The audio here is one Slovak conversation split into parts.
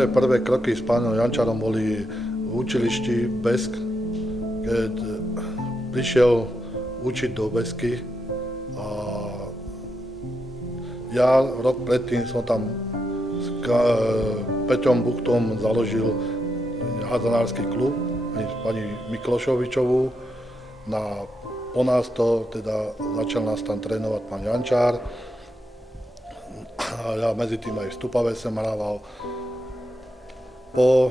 Moje prvé kroky s pánom Jančárom boli v učilišti Besk, keď prišiel učiť do Besky a ja rok predtým som tam s Peťom Buchtom založil hádzanársky klub s pani Miklošovičovou. Po nás to teda začal nás tam trénovať pán Jančár. A ja medzi tým aj v Stupave som hrával. Po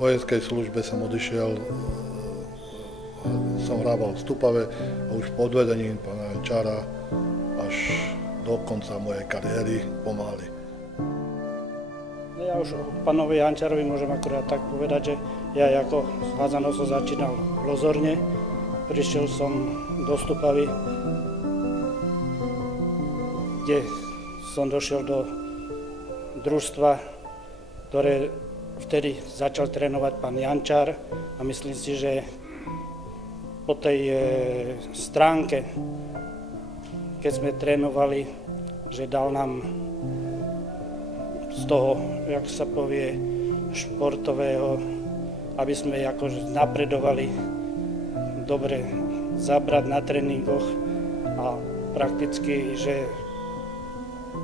vojenskej službe som odišiel, som hrával v Stupave a už pod vedením pána Jančára až do konca mojej kariéry pomaly. Ja už pánovi Jančárovi môžem akurát tak povedať, že ja ako hádzanov som začínal v Lozorne, prišiel som do Stupavy, kde som došiel do družstva, ktoré vtedy začal trénovať pán Jančár a myslím si, že po tej stránke, keď sme trénovali, že dal nám z toho, jak sa povie, športového, aby sme akože napredovali, dobre zabrať na tréningoch a prakticky, že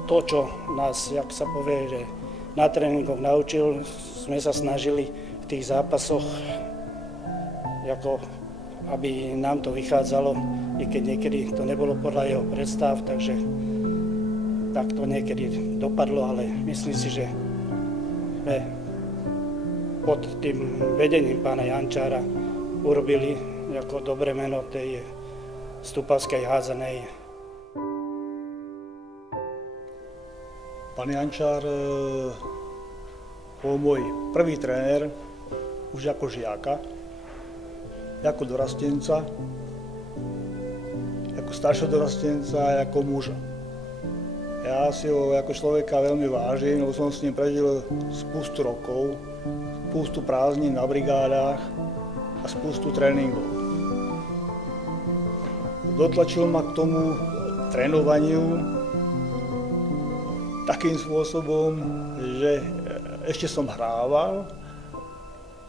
to, čo nás, jak sa povie, že na tréningoch naučil, sme sa snažili v tých zápasoch, ako aby nám to vychádzalo, i keď niekedy to nebolo podľa jeho predstav, takže tak to niekedy dopadlo, ale myslím si, že sme pod tým vedením pána Jančára urobili ako dobré meno tej stupavskej hádzanej. Pán Jančár bol môj prvý tréner už ako žiaka, ako dorastenca, ako staršieho dorastenca a ako muža. Ja si ho ako človeka veľmi vážim, lebo som s ním prežil spustu rokov, spustu prázdnin na brigádách a spustu tréningov. Dotlačil ma k tomu trénovaniu takým spôsobom, že ešte som hrával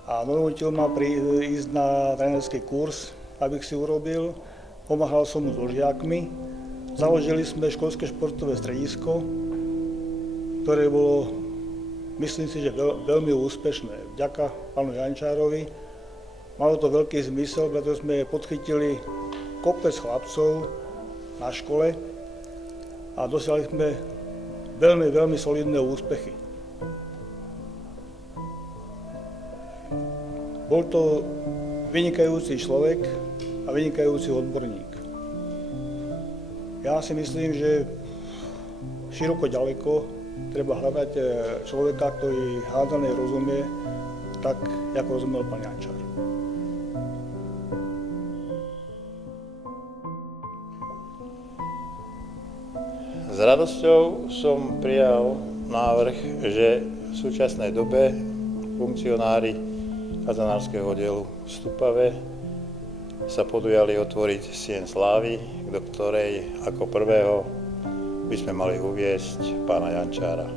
a donútil ma ísť na trénerský kurz, abych si urobil. Pomáhal som mu so žiakmi. Založili sme školské športové stredisko, ktoré bolo, myslím si, že veľmi úspešné. Vďaka pánu Jančárovi. Malo to veľký zmysel, pretože sme podchytili kopec chlapcov na škole a dosiahli sme veľmi, veľmi solidné úspechy. Bol to vynikajúci človek a vynikajúci odborník. Ja si myslím, že široko ďaleko treba hľadať človeka, ktorý hádzanej rozumie tak, ako rozumel pán Jančár. S radosťou som prijal návrh, že v súčasnej dobe funkcionári hádzanárskeho oddielu v Stupave sa podujali otvoriť sieň slávy, do ktorej ako prvého by sme mali uviesť pána Jančára.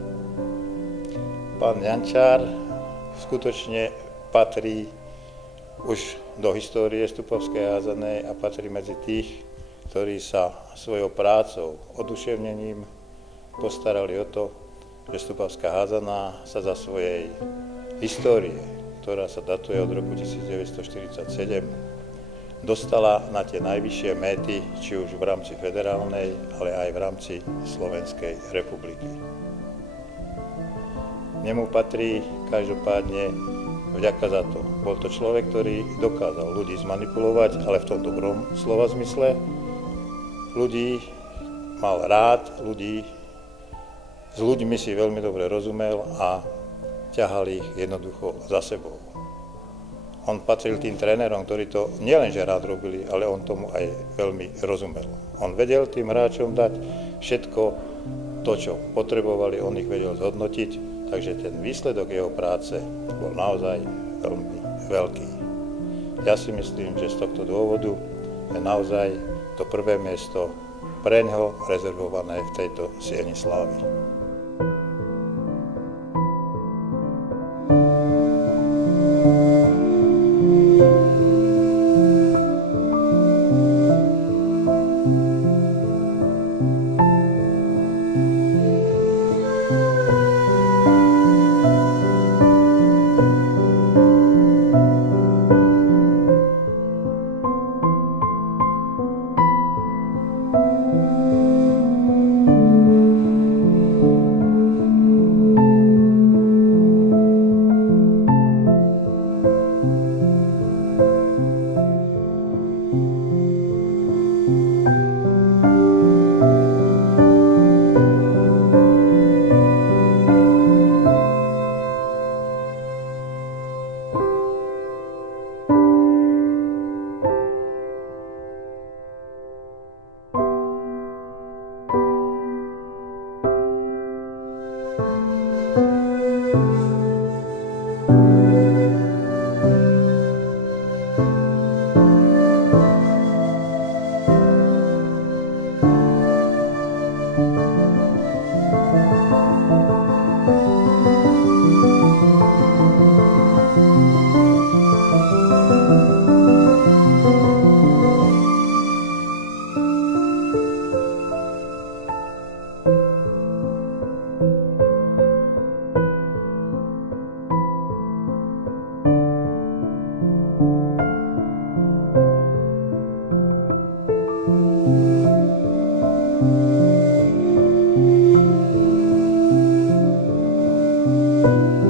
Pán Jančár skutočne patrí už do histórie stupavskej hádzanej a patrí medzi tých, ktorí sa svojou prácou, oduševnením postarali o to, že stupavská hádzaná sa za svojej histórie, ktorá sa datuje od roku 1947, dostala na tie najvyššie méty, či už v rámci federálnej, ale aj v rámci Slovenskej republiky. Nemu patrí každopádne vďaka za to. Bol to človek, ktorý dokázal ľudí zmanipulovať, ale v tom dobrom slova zmysle. Ľudí mal rád, s ľuďmi si veľmi dobre rozumel a ťahal ich jednoducho za sebou. On patril tým trénerom, ktorí to nielenže rád robili, ale on tomu aj veľmi rozumel. On vedel tým hráčom dať všetko to, čo potrebovali, on ich vedel zhodnotiť, takže ten výsledok jeho práce bol naozaj veľmi veľký. Ja si myslím, že z tohto dôvodu je naozaj to prvé miesto preňho rezervované v tejto sieni slávy. Thank you.